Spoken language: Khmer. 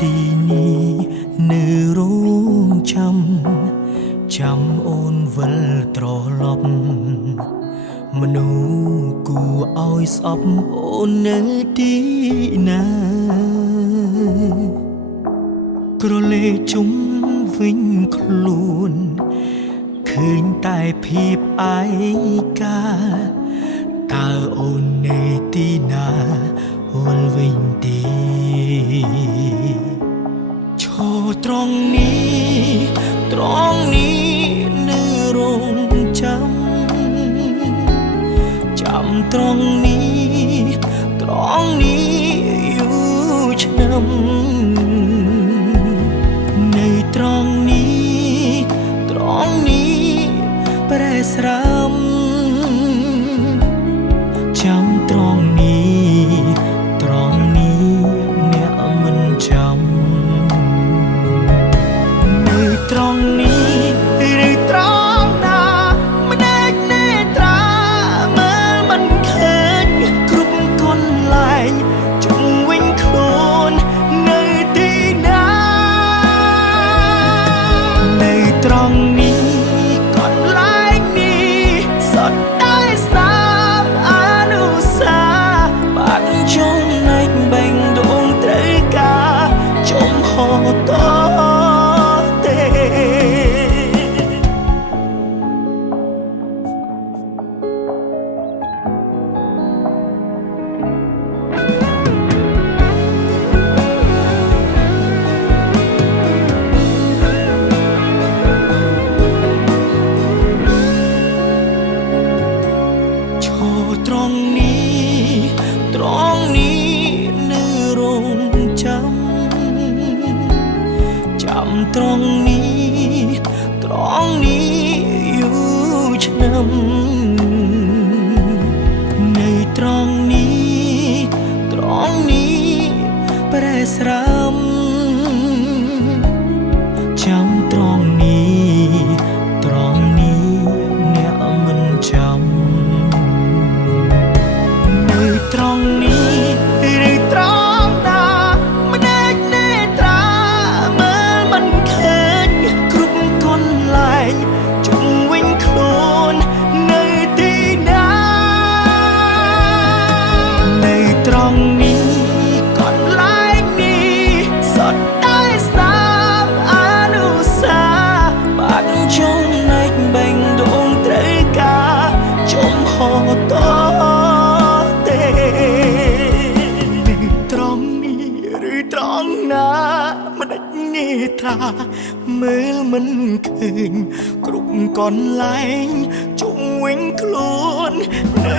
ទីនេះនៅរងចាំអូនវិលត្រឡប់មនុស្សគួរឲ្យស្អប់អូននៅទីណាក្រឡេកជុំវិញខ្លួនឃើញតែភាពឯកាតើអូននៅទីណាវិលវិញទេឈរត្រង់នេះនៅរងចាំត្រង់នេះយូរឆ្នាំនៅត្រង់នេះប្រែស្រាំចាំត្រង់នេះអ្នកមិនចាំនៅត្រង់នេះឬត្រង់ណាម្ដេចនេត្រាមើលមិនឃើញគ្រប់កន្លែងជុំវិញខ្លួននៅទីណានៅត្រង់នេះកន្លែងនេះសុទ្ធតែស្នាមអនុស្សាវរីយ៍បាត់ចំណែកបែងដងត្រូវការចំហតទេត្រង់នេះនៅរងចាំត្រង់នេះយូរឆ្នាំនៅត្រង់នេះប្រែស្រាំចាំត្រង់នេះអ្នកមិនចាំនៅត្រង់នេះឬត្រង់ណាម្ដេចនេត្រាមើលមិនឃើញគ្រប់កន្លែងជុំវិញខ្លួននៅទីណានៅត្រង់នេះកន្លែងនេះសុទ្ធតែស្នាមអនុស្សាវរីយ៍បាត់ចំណែកបែងដងត្រូវការចំហតត្រង់ណាម្ដេចនេត្រាមើលមិនឃើញគ្រប់កន្លែងជុំវិញខ្លួននៅ